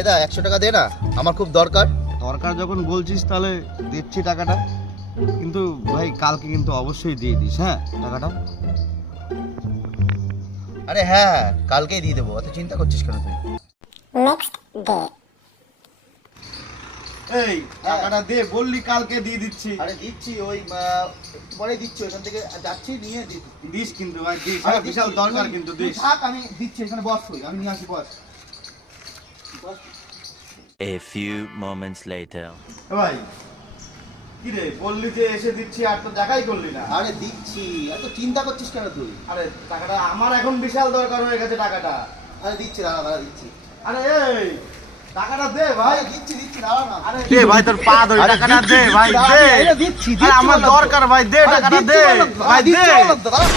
এদা 100 টাকা দে না, আমার খুব দরকার। দরকার যখন বলছিস তাহলে দিচ্ছি টাকাটা, কিন্তু ভাই কালকে কিন্তু অবশ্যই দিয়ে দিস, হ্যাঁ টাকাটা। আরে হ্যাঁ, কালকেই দিয়ে দেবো, অত চিন্তা করছিস কেন তুই? Next day. এই টাকাটা দে, বললি কালকে দিয়ে দিচ্ছি। আরে দিচ্ছি, ওই একটু পরে দিচ্ছি, ওইখান থেকে যাচ্ছি নিয়ে দিস কিন্তু ভাই, দিস, আরে বিশাল দিচ্ছি, দরকার তুই- কিন্তু তুই দিস। থাক, আমি দিচ্ছি, এখানে বস, আমি নিয়ে আসি, বস। A few moments later. ভাই কি রে, বললি যে এসে দিচ্ছি আর তো দেখাই করলি না। আরে দিচ্ছি, এত চিন্তা করছিস কেন তুই? আরে টাকাটা আমার এখন বিশাল দরকার হয়ে গেছে টাকাটা। আরে দিচ্ছি, দাঁড়া দিচ্ছি। আরে এই টাকাটা দে ভাই। আরে দিচ্ছি, দাঁড়া না। আরে দে ভাই, তোর পা ধরে আরে টাকাটা দিচ্ছি, দে ভাই, দাঁড়া, দে। আরে দিচ্ছি, আরে আমার বললাম তো। দরকার ভাই, দে আরে টাকাটা দিচ্ছি দে বললাম তো, ভাই, দিচ্ছি দে। বললাম তো, দাঁড়া।